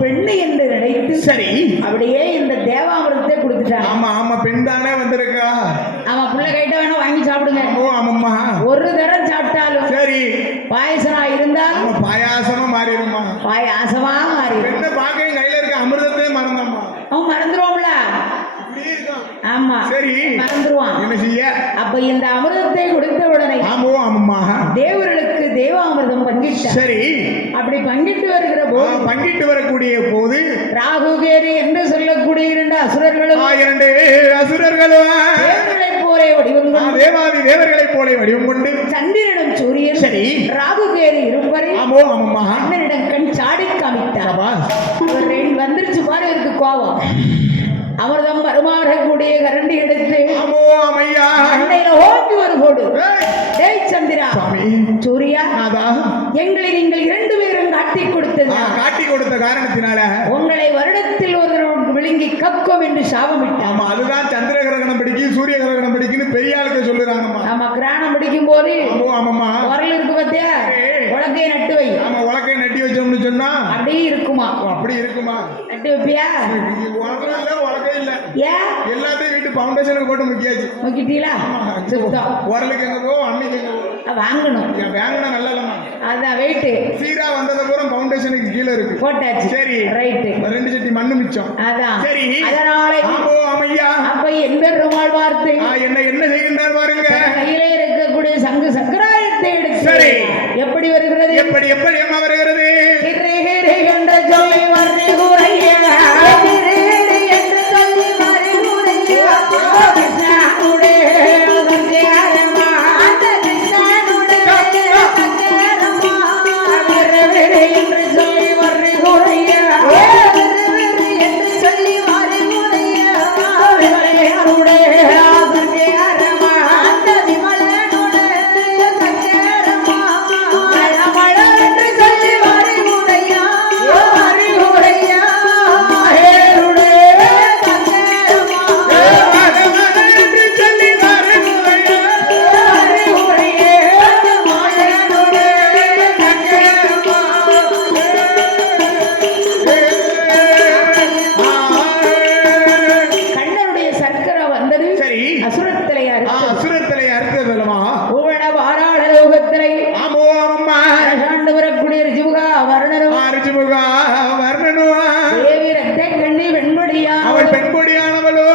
பெண்ணு என்று நினைத்து சரி அப்படியே இந்த தேவாமிரத்தை கொடுத்துட்டாங்க. ஆமா ஆமா பெண் தானே வந்திருக்கா. ஆமா புள்ள கைட்ட வேணா வாங்கி சாப்பிடுங்க. ஆமாம்மா ஒரு தரம் சாப்பிட்டாலும் சரி பாயசமா இருந்தாலும் பாயாசமா மாறிடுமா. பாயாசமா மாறி பெண்ணை பார்க்க கையில இருக்க அமிர்தத்தையே மறந்தம்மா. அவன் மறந்துருவான்ல. ஆமா சரி மறந்துருவான். என்ன செய்ய? அப்ப இந்த அமிர்தத்தை கொடுத்த உடனே ஆமாம்மா தேவர்களுக்கு தேவாமிர்தம் பங்கிட்டார். சரி அப்படி பங்கிட்டு வருகிற போது பங்கிட்டு வரக்கூடிய போது ராகுகேரி என்று சொல்லக்கூடிய இரண்டு அசுரர்களும் தேவர்களைப் போலே வடிவம் கொண்டு தேவாதி தேவர்களைப் போலே வடிவம் கொண்டு சந்திரனும் சூரியன் சரி ராகுகேரி இருப்பரை அண்ணனிடம் கண் சாடி காமித்தார். வந்துருச்சு பாரு இருக்கு கோபம். அமிர்தம் வருமாறக்கூடிய கரண்டி எடுத்து அண்டையில ஓட்டி ஒரு போடு. டேய் சந்திரா சூர்யா எங்களை நீங்கள் இரண்டு பேரும் காட்டி கொடுத்த காரணத்தினால உங்களை வருடத்தில் ஒரு விழுங்கி கக்கும் என்று சாபமிட்டான். அதுதான் சந்திர கிரகணம் பிடிக்கும் சூரிய கிரகணம் பிடிக்கும் பெரிய ஆளுக்கு சொல்லுறாங்க. ஆமா கிரகணம் பிடிக்கும் போது உரல் இருக்கு பத்தியா உலக்கையை நட்டு வை. ஆமா உலக்கையை நட்டி வச்சோம்னு சொன்னா அப்படியே இருக்குமா. அப்படி இருக்குமா? நட்டு வைப்பியா? உலக்கை இல்ல எல்லாத்தையும் வீட்டு பவுண்டேஷனுக்கு போட்டு முக்கியாச்சு. முக்கிட்டீங்களா? உரலுக்கு எங்க போ அன்னைக்கு வாங்கணும். வாங்கினா நல்ல அதான் வெயிட் சீரா வந்தத பூரா பவுண்டேஷனுக்கு கீழ இருக்கு போட்டாச்சு. சரி ரைட். 2 சட்டி மண்ணு மிச்சம். அதான் சரி. அதனால ஆமையா அப்ப என் பெருமாள் வார்த்தை என்ன செய்கின்றார் பாருங்க. கையிலே இருக்கக்கூடிய சங்கு சக்கராயத்தை எடுத்து சரி எப்படி வருகிறது எப்படி அம்மா வருகிறது என்ற சொல்லி வருகுறையா என்று சொல்லி வருகுறையா கிருஷ்ணனுடைய சங்கரமா அந்த கிருஷ்ணனுடைய சங்கரமா என்று சொல்லி வருகுறையா என்று சொல்லி வருகுறையா விமலையனுடைய சங்கரமா அந்த விமலனுடைய சங்கரமா மழ என்று சொல்லி வருகுறையா வருகுறையா ஹேருடைய சங்கரமா என்று சொல்லி வருகுறையா வருகுறையா மழனுடைய சங்கரமா. கண்ணனுடைய சக்கர வந்தது சரி அசுரத்திலே அறுத்ததல்லமா உவன வாராள லோகத்திலே ஆண்டு வரக்கூடிய ரிஜுமுகா வர்ணனுவா தேவி ரத்த கண்ணி பெண்படியா அவள் பெண்படியானவளோ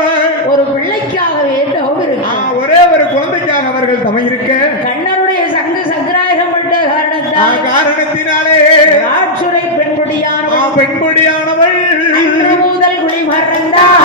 ஒரு பிள்ளைக்காகவே தவம் இருக்கு. ஒரே ஒரு குழந்தைக்காக அவர்கள் தவம் இருக்க கண்ணனுடைய சங்கு சக்கராயகம் பட்ட காரணத்தினாலே ராட்சுரை பெண்படியானவள் முதல் குடி மறந்தால்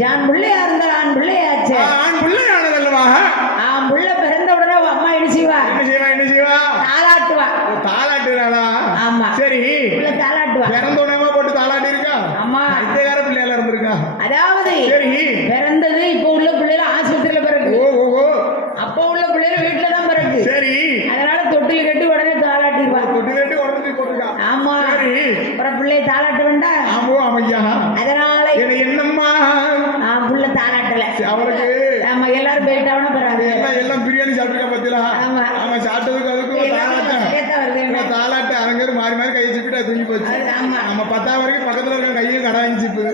ஜான் பிள்ளையா இருந்தால் ஆண் பிள்ளையாச்சு. ஆண் பிள்ளையானதல்லவா? ஆண் பிள்ளை பிறந்த உடனே அம்மா என்ன செய்வா தாளாட்டுவா. தாளாட்டுறாளா? ஆமா சரி பிள்ளை தாளாட்டுவா. பிறந்த உடனே போட்டு தாளாட்டி இருக்கா? ஆமா வேற பிள்ளையால இருந்திருக்கா. அதாவது பிறந்தது இப்ப உள்ள பிள்ளைல ஆஸ்பத்திரியில பிறகு அப்ப உள்ள பிள்ளைல வீட்டுல தான் பிறகு சரி அதனால தொட்டில் கட்டி உடனே தாளாட்டிடுவா. தொட்டில் கட்டி உடனே போட்டுருக்கா. ஆமா அப்புறம் பிள்ளைய தாளாட்ட வேண்டாம். அதனால என்னம்மா புள்ள தாளாட்டல அவருக்கு. ஆமா எல்லாரும் போயிட்டாவனா பரவாது எல்லாம் பிரியாணி சாப்பிட்டுருக்கா பத்தியா. ஆமா ஆமா சாப்பிட்டதுக்கு அதுக்கு தாளாட்ட அரங்கர் மாறி மாறி கையை சிப்பிட்டு தூங்கி போச்சு. ஆமா நம்ம 10ஆம் வரைக்கும் பக்கத்துல இருக்க கையும் கடை வாங்கி சிப்பு.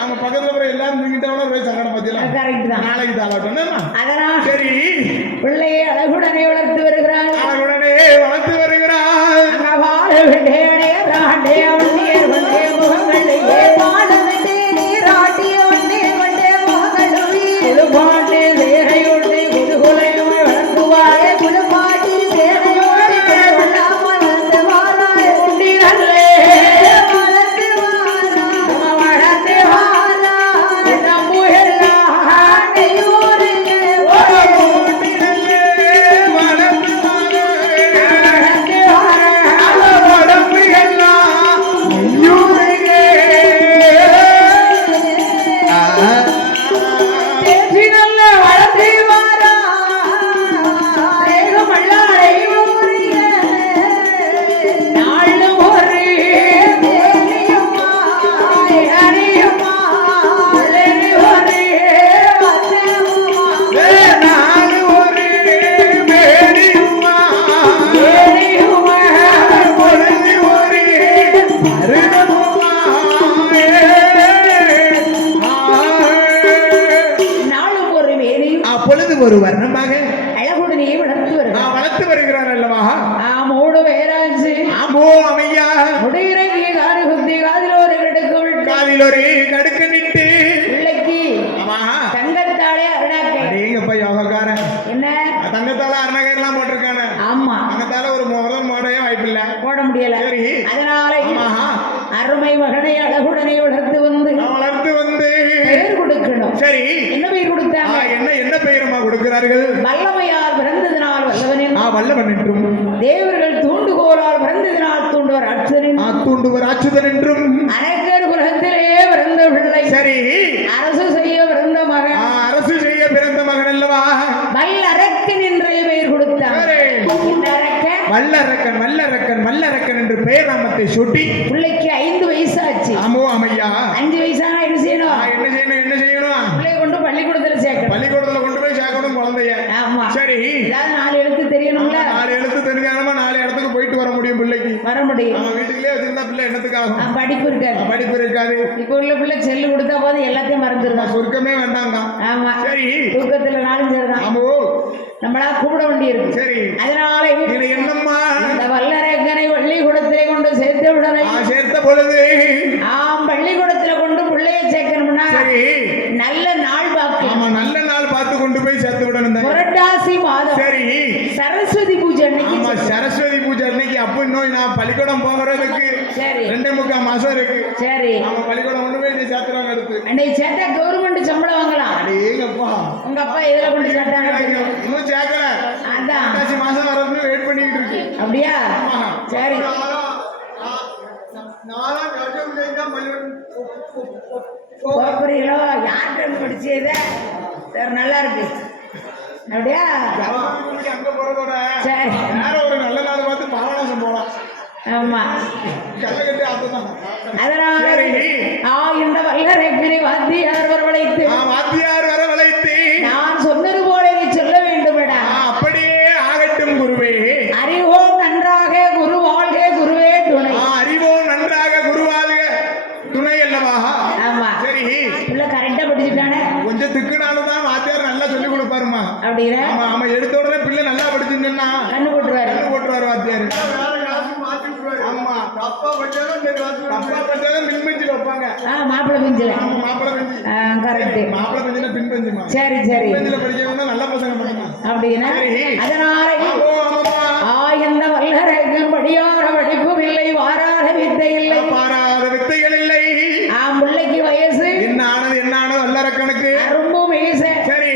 ஆமா பக்கத்துல போய் எல்லாரும் தூங்கிட்டாவனா போய் சங்கடம் பத்தியா. கரெக்ட் தான். நாளைக்கு தாளாட்டம். அதனால சரி பிள்ளையை அழகுடனே வளர்த்து வருகிறாள். வாழ வேண்டே ராண்டே அவனே வந்தே முகங்களே வாழ வேண்டே நீராட்டிய வந்தே வந்தே முகங்களே குழுபாட்டி சேரையோடு குழுகுலையும் வளர்த்துவாரே குழுபாட்டி சேரையோடு குழுகுலாம வளர்த்து வாராய குண்டிரல்லே வளர்த்து வாரா நம்புகல்லா நெய்யூரிலே ஒரு குண்டிரல்லே வளர்த்து வாரா அம்மையா முடியிறங்கி காது குத்தி காதில் ஒரு கடுக்கு விட்டு காதில் ஒரு கடுக்கு நிட்டு பிள்ளைக்கு ஆமா தங்கத்தாலே அருணாக்கை அடேங்கப்பா யோகக்காரன் என்ன தங்கத்தால அருணாக்கர் எல்லாம் போட்டிருக்கானே ஆமா தங்கத்தால ஒரு முதல் மோடையே வாய்ப்பில்லை போட முடியல சரி அதனால அருமை மகனை அழகுடனை வளர்த்து வந்து பெயர் கொடுக்கணும் சரி என்ன பெயர் கொடுத்தாங்க என்ன பெயரமா கொடுக்கிறார்கள் வல்லமையால் பிறந்ததினால் வல்லவனின் வல்லவன் என்றும் தேவர்கள் தூண்டுகோலால் பிறந்ததினால் தூண்டுவர் அச்சுதன் என்றும் அனைக்கர் குலத்திலே பிறந்த பிள்ளை சரி அரசு செய்ய பிறந்த மகன் அல்லவா வல்லரக்கன் என்றே பெயர் கொடுத்தார் வல்லரக்கன் என்று பெயர் நாமத்தை சூட்டி பிள்ளைக்கு 5 வயசாச்சு ஆமோ அம்மையா 5 வயசானா என்ன செய்யணும் பிள்ளை கொண்டு பள்ளிக்கூடத்துல கொண்டு போய் சேர்க்கணும் குழந்தைய ஆமா சரி ஏதாவது 4 எழுத்து தெரியணும்ல 4 எழுத்து தெரிஞ்சாலுமா 4 இடத்துக்கு போயிட்டு வர முடியும் பிள்ளைக்கு வர முடியும் நம்ம வீட்டுக்குள்ளே வச்சிருந்தா பிள்ளை என்னத்துக்காகும் படிப்பு இருக்காது இப்ப உள்ள பிள்ளை செல்லு கொடுத்தா போது எல்லாத்தையும் மறந்துடுவாங்க சுருக்கமே வேண்டாங்க ஆமா சரி தூக்கத்துல நாளும் சரிதான் ஆமோ நம்மளா கூப்பிட வேண்டி இருக்கு சரி அதனால என்னம்மா இந்த வல்லரக்கனை பள்ளிக்கூடத்திலே கொண்டு சேர்த்த பொழுது பள்ளிக்கூடத்துல கொண்டு பிள்ளைய சேர்க்கணும்னா நல்ல நாள் பார்த்து கொண்டு போய் சேர்த்து விடணும் புரட்டாசி மாதம் சரி சரஸ்வதி பூஜை அன்னைக்கு அப்ப இன்னும் நான் பள்ளிக்கூடம் போகிறதுக்கு 2.25 மாசம் இருக்கு சரி நம்ம பள்ளிக்கூடம் கொண்டு போய் சேர்த்துறாங்க அடுத்து அன்னைக்கு சேர்த்தா கவர்மெண்ட் சம்பளம் வாங்கலாம் அடேங்கப்பா உங்க அப்பா எதுல கொண்டு சேர்த்தாங்க இன்னும் சேர்க்கல அதான் புரட்டாசி மாசம் வரணும்னு வெயிட் பண்ணிட்டு இருக்கு அப்படியா சரி யார்கிட்ட படிச்சத சரி நல்லா இருக்கு அப்படியா அங்க போறதோட சரி வேற ஒரு நல்ல நாள் பார்த்து பாவனாசம் போலாம் ஆமா கல்லகட்டி ஆத்துதான் அதனால இந்த வல்லரக்கனை வாத்தியார் வரவழைத்து நான் சொன்னது போல நீ சொல்ல வேண்டுமடா அப்படியே ஆகட்டும் குருவே அறிவோம் நன்றாக குரு வாழ்க குருவே துணை அறிவோம் நன்றாக குரு வாழ்க துணை அல்லவா ஆமா சரி உள்ள கரெக்டா படிச்சுட்டானே கொஞ்சம் திக்குனாலும்தான் வாத்தியார் நல்லா சொல்லி கொடுப்பாருமா அப்படின்னா ஆமா எடுத்த உடனே பிள்ளை நல்லா படிச்சுன்னா கண்ணு போட்டுருவாரு வாத்தியார் ஆமா தப்பா பட்டாலும் மின்பஞ்சில வைப்பாங்க மாப்பிள்ளை பெஞ்சில கரெக்ட் மாப்பிள்ளை பெஞ்சில பின்பஞ்சுமா சரி பெஞ்சில படிக்கிறவங்க நல்ல பசங்க பண்ணுங்க அப்படின்னா அதனால இந்த வல்லரக்கன் படியார படிப்பும் இல்லை வாராத வித்தைகள் இல்லை பிள்ளைக்கு வயசு என்ன ஆனது வல்லரக்கனுக்கு சரி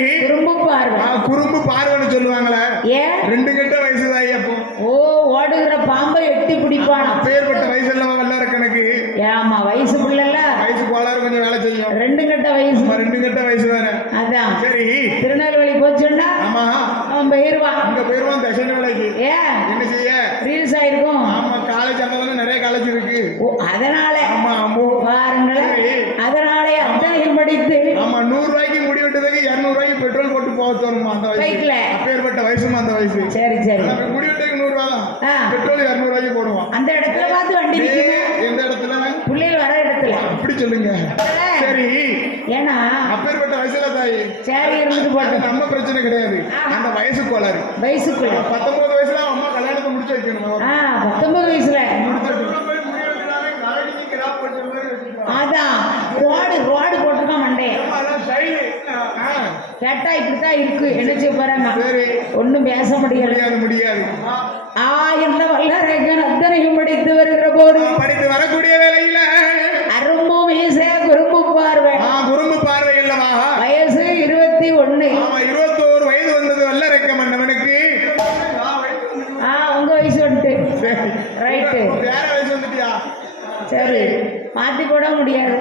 குறும்பு பார்வைன்னு சொல்லுவாங்களே ஏன் 2 கெட்ட வயசுதான் அப்போ ஓடுகிற பாம்பை எட்டி பிடிப்பான் பேர்பட்ட வயசு இல்லவா வல்லரக்கனுக்கு ஆமா வயசு புள்ளல வயசு கோளாறு கொஞ்சம் வேலை செய்யும் 2 கெட்ட வயசு 2 கெட்ட வயசு வேற அதான் சரி திருநெல்வேலி போச்சுன்னா ஆமா அவன் போயிருவான் தசன வேலைக்கு என்ன செய்ய ரீல்ஸ் ஆயிருக்கும் ஆமா காலேஜ் அங்கதானே நிறைய காலேஜ் இருக்கு அதனால ஆமா பாருங்களேன் அதனால அத்தனையும் படித்து ஆமா 100 ரூபாய்க்கு முடி வெட்டதுக்கு 200 ரூபாய்க்கு பெட்ரோல் போட்டு போக தோணுமா அந்த வயசு அப்பேற்பட்ட வயசுமா அந்த வயசு சரி முடி வெட்டதுக்கு 100 ரூபாய் தான் பெட்ரோல் 200 ரூபாய்க்கு போடுவோம் அந்த இடத்துல பார்த்து வண்டி நிக்குது எந்த இடத்துல புள்ளைகள் வர இடத்துல அப்படி சொல்லுங்க சரி ஏன்னா அப்பேற்பட்ட வயசுல தாய் சரி இருந்துட்டு போட்டு நம்ம பிரச்சனை கிடையாது அந்த வயசு கோளாறு 19 வயசுல அம்மா கல்யாணத்தை முடிச்சு வைக்கணும் 19 வயசுல அதான் ரோடு போட்டுருக்கான் மண்டே கேட்டா இப்படித்தான் இருக்கு என்ன செய்ய போறாங்க ஒண்ணும் பேச முடியாது இந்த வல்லரக்கன் அத்தனையும் படித்து வருகிற போது படித்து வரக்கூடிய வேலையில அரும்பு மீசை குறும்பு பார்வை அல்லவா வயசு 21 21 வயது வந்தது வல்லரக்க மன்னவனுக்கு உங்க வயசு வந்துட்டு ரைட்டு வேற வயசு வந்துட்டியா சரி மாத்தி போட முடியாது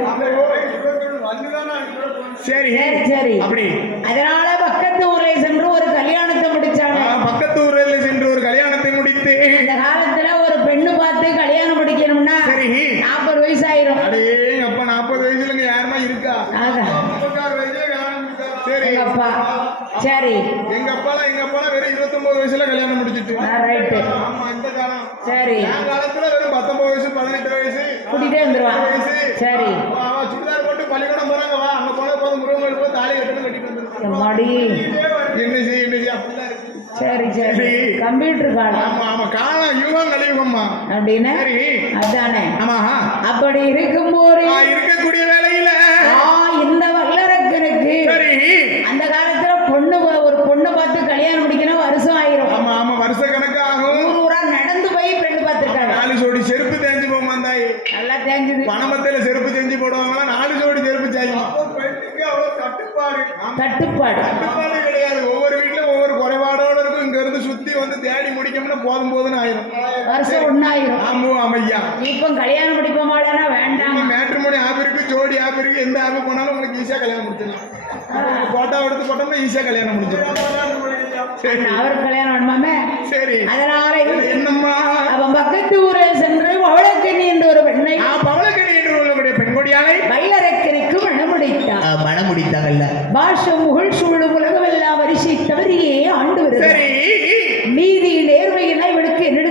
சரி அப்படி அதனால பக்கத்து ஊர்ல சென்று ஒரு கல்யாணத்தை முடிச்சாங்க முடித்து இந்த காலத்துல ஒரு பெண்ணு பார்த்து கல்யாணம் முடிக்கணும்னா 40 வயசு ஆயிரும் அப்ப 40 வயசுல யாருமா இருக்கா அப்பா சரி எங்க அப்பா வெறும் 29 வயசுல கல்யாணம் முடிச்சிட்டு ரைட்டு இந்த காலம் சரி காலத்துல வெறும் 19 வயசு 18 வயசு கூட்டிட்டே வந்துருவான் சரி சுடிதார் போட்டு பள்ளிக்கூடம் போறாங்க வா அங்க போன போது முருகன் போய் தாலி கட்டணும் கட்டிட்டு வந்துருக்காங்க என்ன செய்ய அப்படிலாம் இருக்கு சரி கம்ப்யூட்டர் காலம் ஆமா காலம் யுகம் கலியுகம்மா அப்படின்னு சரி அதானே. ஆமா அப்படி இருக்கும்போது இருக்கக்கூடிய வேலையில இந்த வல்லரக்கனுக்கு சரி அந்த காலத்துல ஒரு பொண்ணு பார்த்து கல்யாணம் முடிக்கணும் வருஷம் ஆயிரும். ஆமா ஆமா வருஷ கணக்கு ஆகும். ஊரா நடந்து போய் பெண்ணு பார்த்திருக்காங்க. 4 ஜோடி செருப்பு தேஞ்சு போமா தாய். நல்லா தேஞ்சது. பணமத்தையில செருப்பு செஞ்சு போடுவாங்களா 4 ஜோடி செருப்பு தேஞ்சு. அப்போ பெண்ணுக்கு அவ்வளவு கட்டுப்பாடு கிடையாது. ஒவ்வொரு வீட்லயும் ஒவ்வொரு குறைபாடோட இருக்கும். இங்க இருந்து சுத்தி வந்து தேடி முடிக்கணும்னா போதும்னு ஆயிரும். வருஷம் ஒண்ணாயிரும். ஆமா ஆமையா. இப்ப கல்யாணம் முடிப்போமாடா வேண்டாம். மேட்ரிமோனி ஆப் இருக்கு, ஜோடி ஆப் இருக்கு. எந்த ஆப் போனாலும் உங்களுக்கு ஈஸியா கல்யாணம் முடிச்சிடலாம். போட்டோ எடுத்து போட்டோம்னா ஈஸியா கல்யாணம் முடிச்சிடலாம். அவருக்கு கல்யாணம் வேணுமாமே. சரி அதனால என்னம்மா அவன் பக்கத்து ஊரை சென்று பவளக்கண்ணி என்ற ஒரு பெண்ணை பவளக்கண்ணி என்று உள்ளவருடைய பெண்கொடியானை வல்லரக்கனுக்கு மணமுடித்தாங்கல்ல. பாஷம் முகழ் சூழும் உலகமெல்லாம் வரிசை தவறியே ஆண்டு வருது. நீதி நேர்மையினா இவனுக்கு என்ன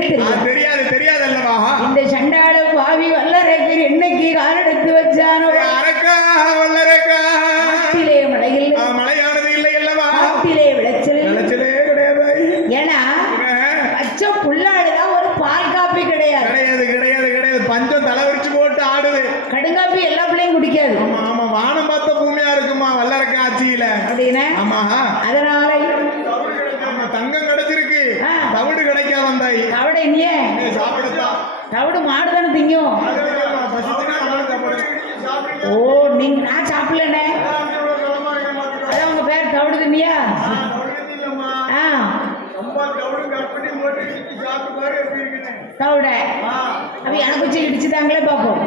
தெரியாது அல்லவா? இந்த சண்டாள பாவி வல்லரக்கன் என்னைக்கு காலெடுத்து வச்சானோ அரக்கா வல்லரக்கா மழையில் மழையானது இல்லை அல்லவா? காட்டிலே விளைச்சலே கிடையாது. ஏன்னா பச்சை புல்லாடுதான் ஒரு பால் காப்பி கிடையாது. பஞ்சம் தலைவரிச்சு போட்டு ஆடுது. கடுங்காப்பி எல்லா பிள்ளையும் குடிக்காது. ஆமா வானம் பார்த்த பூமியா இருக்குமா வல்லரக்க ஆட்சியில அப்படின்னா. ஆமா அதனால தங்கம் கிடைச்சிருக்கு, தவிடு கிடைக்காத வந்தாய். தவிடு நீயே சாப்பிடுதான். தவிடு மாடுதானே திங்கும். ஓ நீங்க நான் சாப்பிடலனே. அதான் உங்க பேர் தவிடு தின்னியா? தவிட அப்ப எனக்கு வச்சு இடிச்சுதாங்களே பாப்போம்.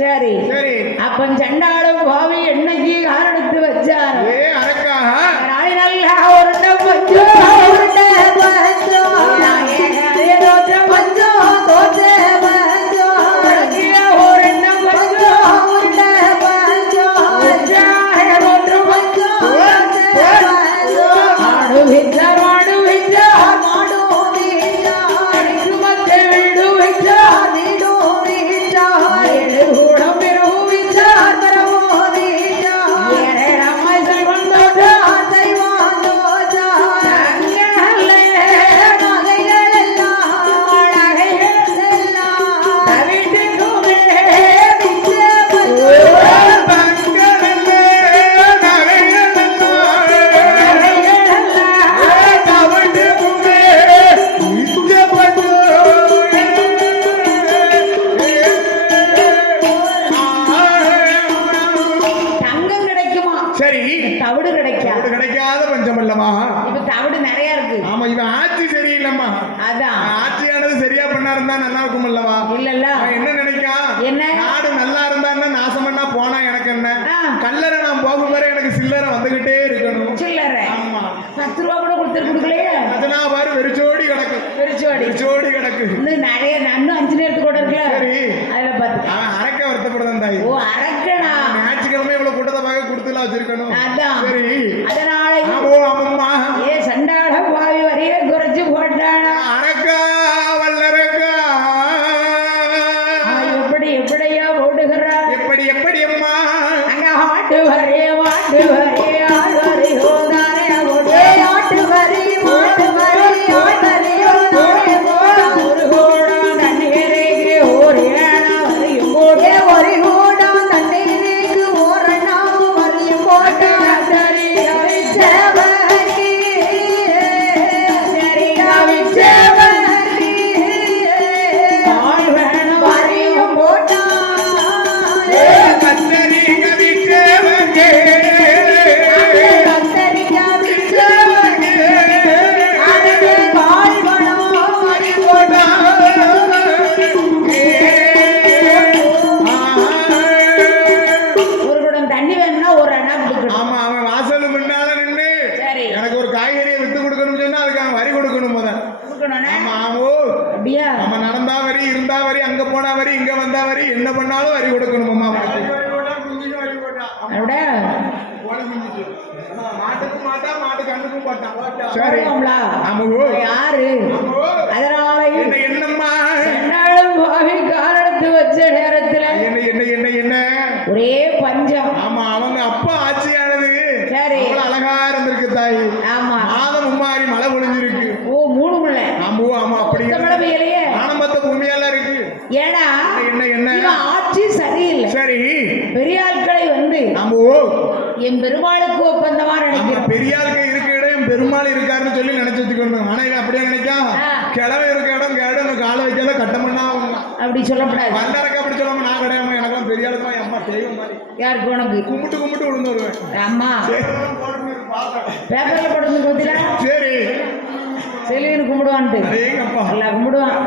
சரி அப்ப சண்டாளும் பாவி என்னைக்கு காரணத்து வச்சாரு. நல்லா ஒரு கிடைக்காத பஞ்சம் அல்லவா? இப்ப தவிடு நிறைய இருக்கு. ஆமா இவன் ஆட்சி சரியில்லம்மா. அதான் ஆட்சியானது சரியா பண்ணா இருந்தா நல்லா இருக்கும் அல்லவா? இல்ல என்ன நினைக்கா? என்ன நாடு நல்லா இருந்தா நாசம் பண்ணா போனா எனக்கு என்ன? கல்லறை நான் போகும் வரை எனக்கு சில்லறை வந்துகிட்டே இருக்கணும். சில்லறை ஆமா 10 ரூபா கூட கொடுக்கலையே. அதெல்லாம் பாரு வெறிச்சோடி கிடக்கு. வெறிச்சோடி கிடக்கு. இன்னும் நிறைய இன்னும் 5 நேரத்துக்கு கூட இருக்குல்ல. சரி அதுல பார்த்து அரக்க வருத்தப்படுதான் தாய். ஓ அரக்கனா ஞாயிற்றுக்கிழமை இவ்வளவு கூட்டத்தை பார்க்க கொடுத்துலாம் வச்சிருக்கணும். அதான் சரி அதனால அம்மா ஏ சண்டாள பாவி வரைய குறைச்சு போட்டானா அரக்கா வல்லரக்கா. எப்படியா ஓடுகிறா? எப்படி அம்மா அங்க ஆட்டு வரைய ஆடு வரை ஹோதாரே ஓடே ஆட்டு வரை ஆடு வரை ஒரு ஹோடா தண்ணீரேக்கு ஓரியானா வரையும் ஓடே ஒரு ஹோடா தண்ணீரேக்கு ஓரணா வரையும் போட்டா தரி கவிச்சேவரி ஆள் வேணும் வரையும் போட்டா கத்தரி கவிச்சேவரி என்ன பண்ணாலும் வரி கொடுக்கணும். அம்மா மாட்டுக்கு மாட்டா மாட்டு கண்ணுக்கும் போட்டான். சரி யாரு அதனால என்னம்மா காலத்து வச்ச நேரத்துல என்ன ஒரே பஞ்சம். ஆமா அவங்க அப்பா ஆட்சியானது சரி அழகா இருந்திருக்கு தாய். ஆமா மாதம் மும்மாரி மழை பொழிஞ்சிருக்கு. ஓ 3 மழை. ஆமா அப்படி ஏன்னா என்ன என்ன இவன் ஆட்சி சரியில்லை. சரி பெரிய ஆட்களை வந்து ஆமா என் பெருமாளுக்கு ஒப்பந்தமா நினைக்கிறேன். பெரிய ஆளுக்கு இருக்க இடம் பெருமாள் இருக்காருன்னு சொல்லி நினைச்சு வச்சுக்கணும். ஆனா இவன் அப்படியே நினைக்கா கிழமை இருக்க இடம் கேடு காலை வைக்காத கட்டமண்ணா அப்படி சொல்லக்கூடாது. வந்தாரக்க அப்படி சொல்லாம நான் கிடையாம எனக்கெல்லாம் பெரிய ஆளுக்கு அம்மா தெய்வம் மாதிரி யாருக்கு உனக்கு கும்பிட்டு கும்பிட்டு விழுந்து வருவேன். அம்மா பேப்பர்ல போட்டு போதில சரி செலின்னு கும்பிடுவான்ட்டு எல்லாம் கும்பிடுவான்.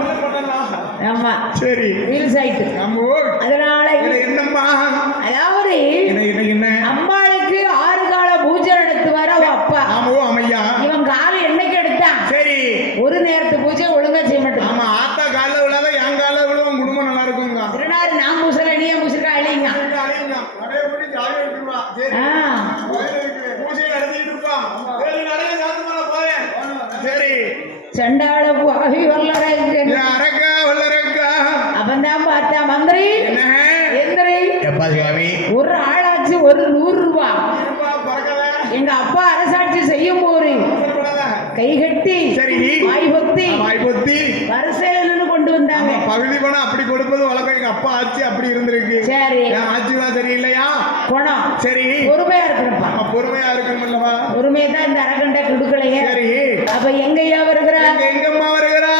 ஆமா சரி ரீல்ஸ் ஆயிட்டு அதனால என்னம்மா அதாவது என்ன அம்பாளுக்கு 6 கால பூஜை நடத்துவார அப்பா. ஆமோ அம்மையா இவன் காலை என்னைக்கு எடுத்தான்? சரி ஒரு நேரத்து பூஜை ஒழுங்கா செய்ய மாட்டான். ஆமா ஆத்தா கால விழாத என் கால விழுவ குடும்பம் நல்லா இருக்குங்க. திருநாள் நான் பூசல நீ பூசிக்க அழிங்க சண்டாள ஆகி அப்பந்தான் பார்த்தா மந்திரி எந்திரி ஒரு ஆளாச்சு ஒரு 100 ரூபாய் எங்க அப்பா அரசாட்சி செய்யும் போது கைகட்டி வாய்பொத்தி வரிசையில கொண்டு வந்தாங்க. பகுதி பணம் அப்படி கொடுப்பது வழக்கம். எங்க அப்பா ஆட்சி அப்படி இருந்திருக்கு. சரி ஆட்சி தான் சரியில்லையா குணம் சரி பொறுமையா இருக்கணும்ப்பா. பொறுமையா இருக்கணும்லவா பொறுமையை தான் இந்த அரகண்டை கொடுக்கலையே. சரி அப்ப எங்கய்யா வருகிறா? எங்கம்மா வருகிறா?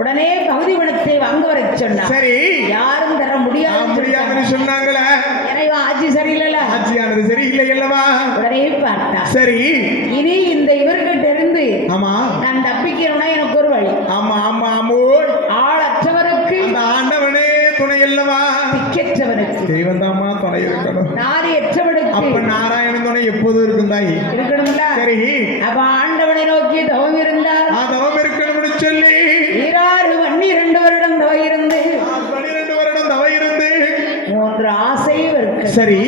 உடனே பகுதி பணத்தை வாங்க வர சொன்னார். சரி யாரும் தர முடியாதுன்னு சொன்னாங்களே. ஏன்னா ஆட்சி சரியில்லை. ஆட்சியானது சரியில்லை அல்லவா? உடனே பார்த்தா சரி இனி இந்த இவர்கிட்ட இருந்து ஆமா நான் தப்பிக்கிறோம்னா எனக்கு ஒரு வழி. ஆமா ஆமா ஆமோ ஆளற்றவருக்கு ஆண்டவனே துணை அல்லவா? திக்கற்றவனுக்கு தெய்வம் தாமா துணை இருக்கணும். நாரியற்றவனுக்கு அப்ப நாராயணன் துணை எப்போதும் இருக்கும் தாய் இருக்கணும்ல. சரி அப்ப ஆண்டவனை நோக்கி தவம் இருந்தால் தவம் இருக்கணும்னு சொல்லி 12 வருடம் தவம் இருந்து 12 வருடம் தவம் இருந்து 3 ஆசை இருக்கு. சரி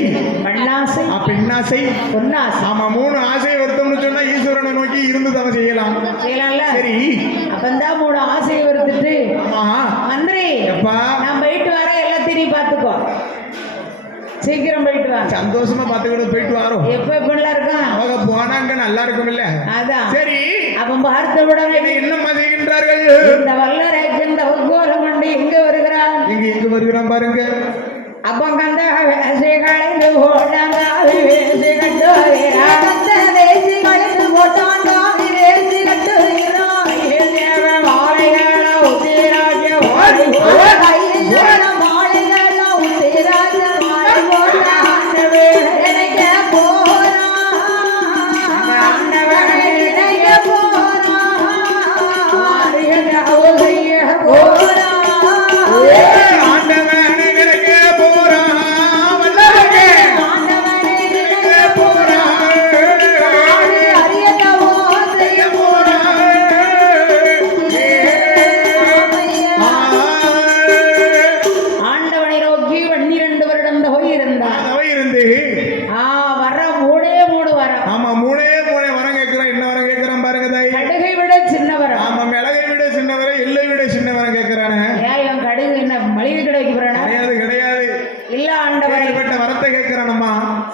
மண்ணாசை பெண்ணாசை பொன்னாசை. ஆமா 3 ஆசை வருத்தம்னு சொன்னா ஈஸ்வரனை நோக்கி இருந்து தவம் செய்யலாம்ல. சரி அப்பந்தான் 3 ஆசை வருத்துட்டு மந்திரி நான் போயிட்டு வர எல்லாத்தையும் நீ பாத்துக்கோ. சீக்கிரம் போயிட்டு வா. சந்தோஷமா பாத்துக்கிட்டு போயிட்டு வரோம். எப்படிலாம் இருக்கா? அவங்க போனாங்க நல்லா இருக்கும் இல்ல? அதான் சரி. அப்ப பார்த்த உடனே என்ன செய்கின்றார்கள்? இந்த வல்லரைக்கு இந்த உத்கோலம் கொண்டு எங்க வருகிறான்? எங்க வருகிறான் பாருங்க. அப்ப கந்த வேசி கலைந்து போட்டாங்க வேசி கட்டுகிறான். கந்த வேசி கலைந்து போட்டாங்க வேசி கட்டுகிறான். மாலைகள உத்திராஜ வாடி கையில மாலைகள உத்திராஜ வாடி போட்டான் வேலைக்க போறான். வேலைக்க போறான் மாறிய செய்ய போறான்.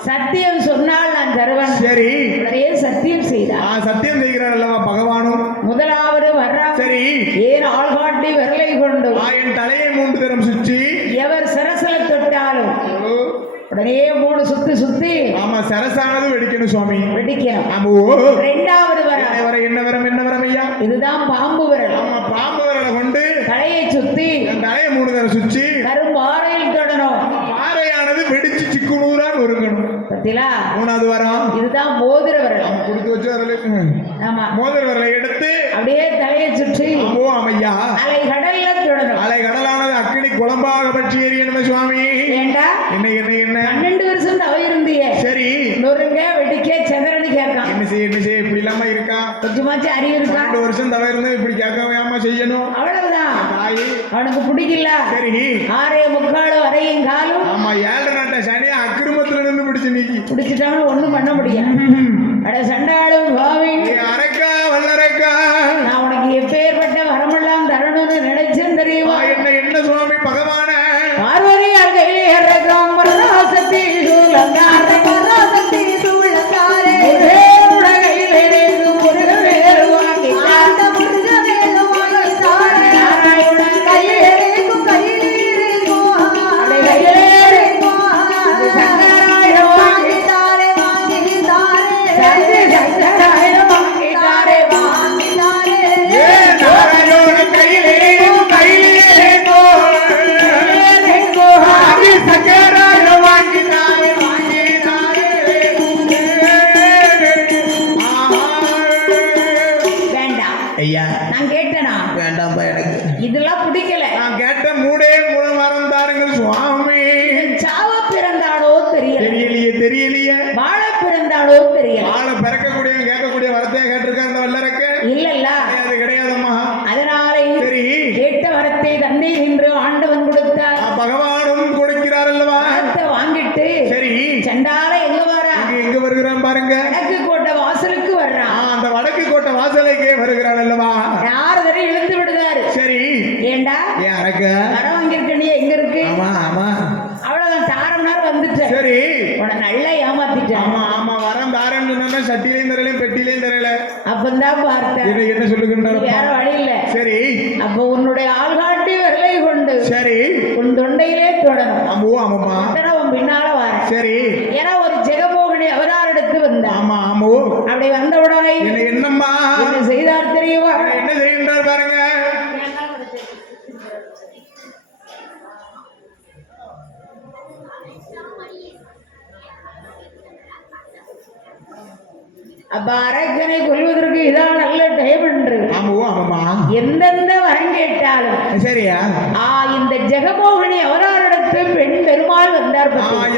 சத்தியம் சொன்னால் நான் தருவேன். சரி சத்தியம் செய்தார். சத்தியம் செய்கிறார் அல்லவா பகவானும். முதலாவது வர்றா. சரி ஏன் ஆள்காட்டி விரலை கொண்டு என் தலையை 3 தரம் சுற்றி எவர் சரசல தொட்டாலும் உடனே 3 சுத்தி ஆமா சரசானது வெடிக்கணும் சுவாமி. வெடிக்கணும். ஆமா. 2வது வர என்ன வரம் ஐயா? இதுதான் பாம்பு விரல். ஆமா பாம்பு விரலை கொண்டு தலையை சுத்தி தலையை 3 தரம் சுற்றி கரும்பாறையில் தொடணும். பாறையானது வெடிச்சு சிக்குனூரா நொறுங்கணும். பத்திலா 3வது வரம். இதுதான் மோதிர விரல். கொடுத்து வச்ச விரல். ஆமா மோதிர விரலை எடுத்து அப்படியே தலையை சுற்றி ஐயா அலை கடல்ல தொடணும். அலை கடலானது அக்கினி குழம்பாக பற்றி எரியணும் சுவாமி. ஏண்டா என்ன 12 வருஷம் தவ இருந்தியே. சரி நொறுங்க வெடிக்க சந்திரனு கேட்கான். என்ன என்ன செய்ய இப்படி இல்லாம இருக்கா? கொஞ்சமாச்சும் அறிவு இருக்கா? 2 வருஷம் தவிர இருந்தா இப்படி கேட்காம செய்யணும். அவ்வளவுதான். தாய் அவனுக்கு பிடிக்கல. சரி 6:45 வரையும் காலம். ஆமா 7 நாட்ட சனியா அக்கிரமத்துல நின்று பிடிச்சு நீக்கி பிடிச்சிட்டாலும் ஒண்ணும் பண்ண முடியாது. அட சண்டாளும் பாவி அரக்கா வல்லரக்கா, நான் உனக்கு எப்பேற்பட்ட வரமெல்லாம் தரணும்னு நினைச்சேன் தெரியுமா? என்ன சுவாமி பகவான பார்வதி கையிலே இறக்கம் பராசக்தி சூழந்தார பராசக்தி சூழந்தாரே கையிலே முருக வேறு வாங்கி தாண்ட முருக வேறு வாங்கி தாரே நாராயண கையிலே சங்கராய வாங்கி தாரே வாங்கி தாரே சங்கராய வாங்கி தாரே வாங்கி தாரே நாராயண கையிலே சக்கராய வாங்கி தாரே வாங்கி தாரே. வேண்டாம் ஐயா நான் கேட்டேனா? வேண்டாம்பா எனக்கு இதெல்லாம் பிடிக்கல. நான் கேட்ட மூணு வாரம் தாருங்க சுவாமி. சாவ பிறந்தாளோ தெரியலையே வாழ பிறந்தாளோ தெரியல. வாழ பிறக்கக்கூடிய கேட்கக்கூடிய வரத்தையே கேட்டிருக்க அந்த வல்லரக்க இல்லல்ல அது கிடையாதம்மா. அதனாலே சரி கேட்ட வரத்தை தந்தை என்று ஆண்டவன் கொடுத்தார். பகவானும் கொடுக்கிறார் அல்லவா? வாங்கிட்டு சரி சண்டால எங்க வரா? எங்க வருகிறான் பாருங்க. வடக்கு கோட்டை வாசலுக்கு வர்றான். அந்த வடக்கு கோட்டை வாசலுக்கே வருகிறான் அல்லவா? யாரு இழுத்து விடுதாரு. சரி ஏண்டா ஏன் அரக்க வர வாங்கிருக்க நீ எங்க இருக்கு? ஆமா ஆமா அவ்வளவுதான் தாரம்னார் வந்துட்டேன். சரி உன நல்லா ஏமாத்திட்டேன். ஆமா ஆமா வரம் தாரேன்னு சொன்னா சட்டிலையும் தரலையும் பெட்டிலையும் தரல. அப்பந்தான் பார்த்தேன். என்ன சொல்லுகின்றார்? வேற வழி இல்ல. சரி அப்ப உன்னுடைய ஆள்காட்டி விரலை கொண்டு சரி உன் தொண்டையிலே தொடரும். ஆமாம்மா உன் பின்னால வர. சரி ஏன்னா ஒரு ஜெகமோகினி அவதார் எடுத்து வந்த. ஆமா ஆமா அப்படி வந்த உடனே என்னம்மா என்ன செய்தார் தெரியுமா? என்ன செய்கின்றார் பாருங்க. அப்ப அரக்கனை கொல்வதற்கு இதான் நல்ல டைம் என்று எந்தெந்த வரம் கேட்டாலும் சரியா இந்த ஜெகமோகினி அவதாரிடத்து பெண் பெருமாள் வந்தார்.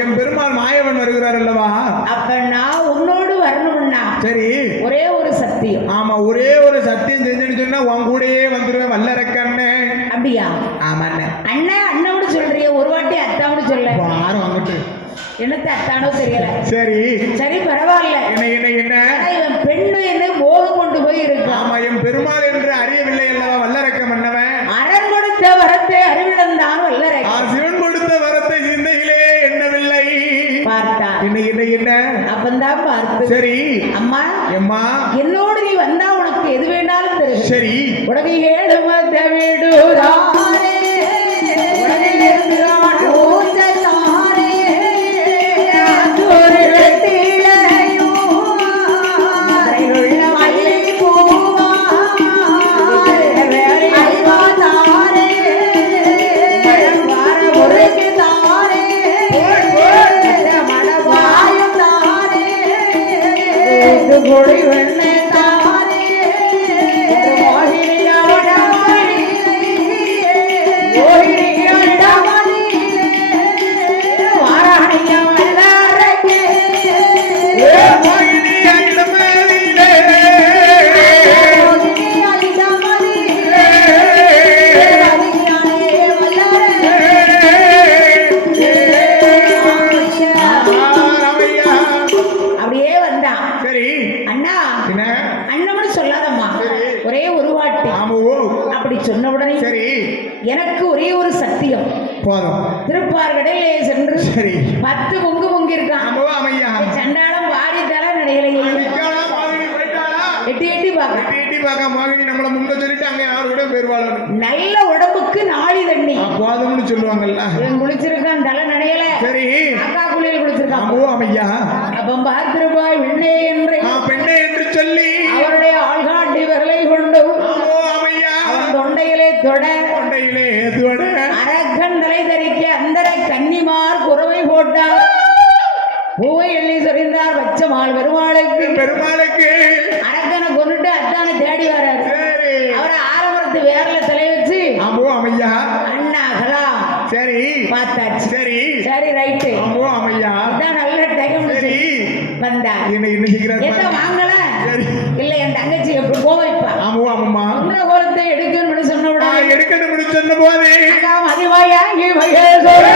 என் பெருமாள் மாயவன் வருகிறார் அல்லவா? அப்ப நான் உன்னோடு வரணும்னா சரி ஒரே ஒரு சத்தியம். ஆமா ஒரே ஒரு சத்தியம் செஞ்சுன்னு சொன்னா உன் கூடயே வந்துருவேன் வல்லரக்க அண்ணன். அப்படியா? ஆமா அண்ணன் அண்ணோடு சொல்றிய, ஒரு வாட்டி அத்தாவோடு சொல்ல. வந்துட்டு என்னத்த அத்தானோ தெரியல. சரி சரி பரவாயில்ல. என்ன இவன் பெண்ணு என்ன மோகம் கொண்டு போய் இருக்கு. ஆமா என் பெருமாள் என்று அறியவில்லை அல்லவா வல்லரக்க மன்னவன்? அரண் கொடுத்த வரத்தை அறிவிழந்தான் வல்லரக்க. சிவன் கொடுத்த வரத்தை சிந்தையிலே எண்ணவில்லை பார்த்தான். என்ன அப்பந்தான் பார்த்து சரி அம்மா எம்மா என்னோடு நீ வந்தா உனக்கு எது வேண்டாலும் தெரியும். சரி உனக்கு ஏழு மத வீடுதா கொடி வெண்ணை தாரே சொன்ன உடனே சரி எனக்கு ஒரே ஒரு சத்தியம் போதும். திருப்பார்கடலே சென்று சரி 10 பொங்கு பொங்கி இருக்கான். சண்டாளம் வாடி தலை நடையிலையே எட்டி எட்டி பார்க்க மோகினி நம்மள முங்க சொல்லிட்டு அங்க யாரு கூட பெருவாளர் நல்ல உடம்புக்கு நாளி தண்ணி போதும்னு சொல்லுவாங்கல்ல. இவன் குளிச்சிருக்கான் தலை நடையில. சரி அக்கா குளியல் குளிச்சிருக்கான். அப்ப பார்த்திருப்பாய் பெண்ணே என்று பெண்ணே என்று சொல்லி அவருடைய ஆள்காட்டி விரலை கொண்டு தொண்டையிலே தொட அரக்கன் தலை தரிக்க அந்தர கன்னிமார் குறவை போட்டார். பூவை எள்ளி சொரிந்தார் பச்சமாள் பெருமாளுக்கு அரக்கனை கொண்டுட்டு அத்தானை தேடி வர்றாரு. அவரை ஆலமரத்து வேர்ல தலை வச்சு அண்ணாகலாம் சரி பார்த்தாச்சு. சரி சரி ரைட்டு நல்ல டைம் வந்தார். என்ன வாங்கல என் தங்கச்சி எப்படி போவைப்பா ஆமா ஆமாம்மா உன்ன கோலத்தை எடுக்கணும்னு சொன்ன உடனே எடுக்கணும் சொன்ன போதே மதிவாயாங்கி மகேஸ்வரே